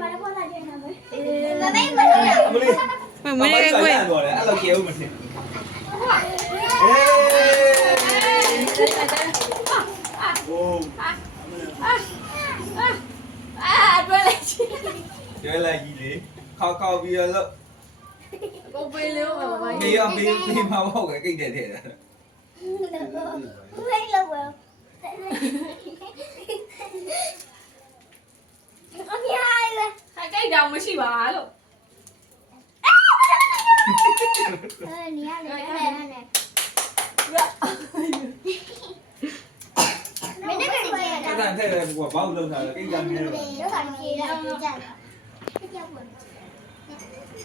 မင်းလည်းကိုယ်တော့လေအဲ့လိုကျေဦးမဖြစ်တွေ့လိုက်ချင် ကျွဲလိုက်ကြီးလေခောက်ခောက်ပြီးတော့ ကိုပေးလို့ပါဘာ မေးရမေးမှာဟုတ်ကဲ့ကိတ်တဲ့တဲ့ ไม่รู้เว้ยเอาพี่ให้เลย ခိုင်ကြိုက်တောင်မရှိပါလို့ เนี่ยเลยเนี่ยไม่ได้เป็นคนอย่าง အဲ့ นั้น ဒါထည့်တယ်ကွာဘာလို့လောက်တာလဲကိတ်ကြမင်းလို့ เดี๋ยวก่อนพี่ได้พี่จัดพี่จัดหมด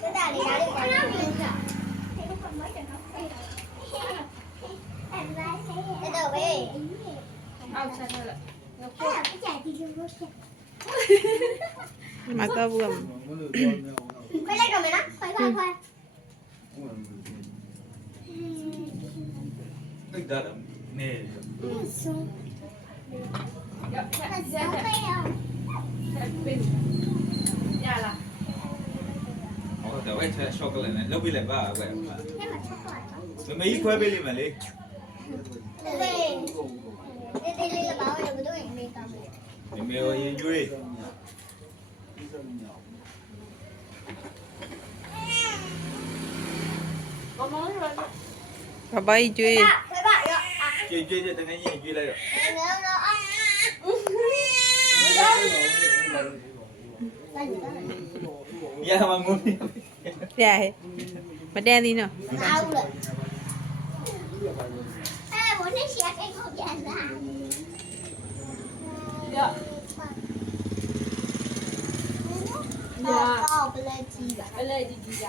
ก็ได้เลยได้เลยได้เลยให้ทุกคนไม่จะน้องไปแต่ไรใช่ไหมเดี๋ยวไป အောက်ဆက်ထက်လိုက် พี่จัดที่รู้สึก မတော်ဘူး ไปเลยกันไหมนะไปไปไป ကိတ်တာနေ สูง ရောက်ဆက် แต่ ဆက် สูง ထက် ไปอ่ะ ဆက်ပေးရလား ဟုတ်တယ်ဝဲချက်ရှော့ကလေးနဲ့လုပ်ပြီးလိုက်ပါကွယ် ให้มันชัดกว่า မမေးခွဲပေးလိမ့်မယ်လေ 对，对对，把我有个东西没搞没。 မမေရောရင်ကျွေး ဘာမလို့လဲ ဘဘကြီးကျွေး 回吧，有啊， ကျွေးကျွေးတဲ့တကယ်ကြီးကျွေးလိုက်တော့ 没有了啊。ရမှာငုံနေ ပြဲမတဲသေးနော် 好了。哎，我那鞋给我剪的。 ရ 哦，不来鸡吧？ ဘယ်လဲဒီကြီးရ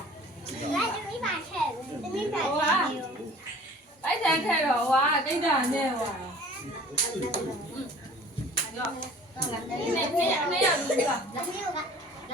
来，这没把菜，这没把菜。 အဲ့တန်ထက်တော့ဟာကိတ်တာနဲ့ဟွာရောနေရောက်နေရောက်ပြီလား 没有吧？